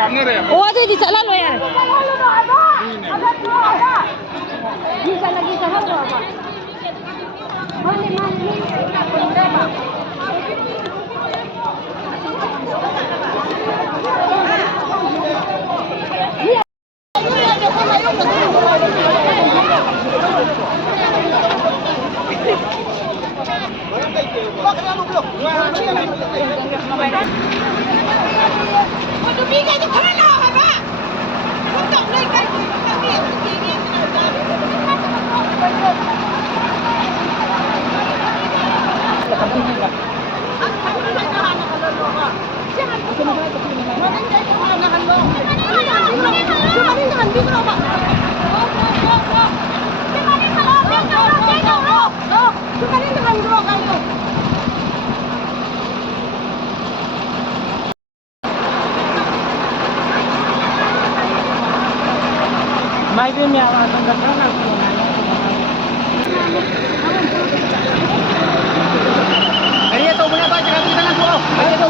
Oh, ada di sana lo ya. Bisa lagi sahur apa? Mai din niya ang gagawin ko. Ariya to muna ba? Tsaka kita lang po. Ariya to.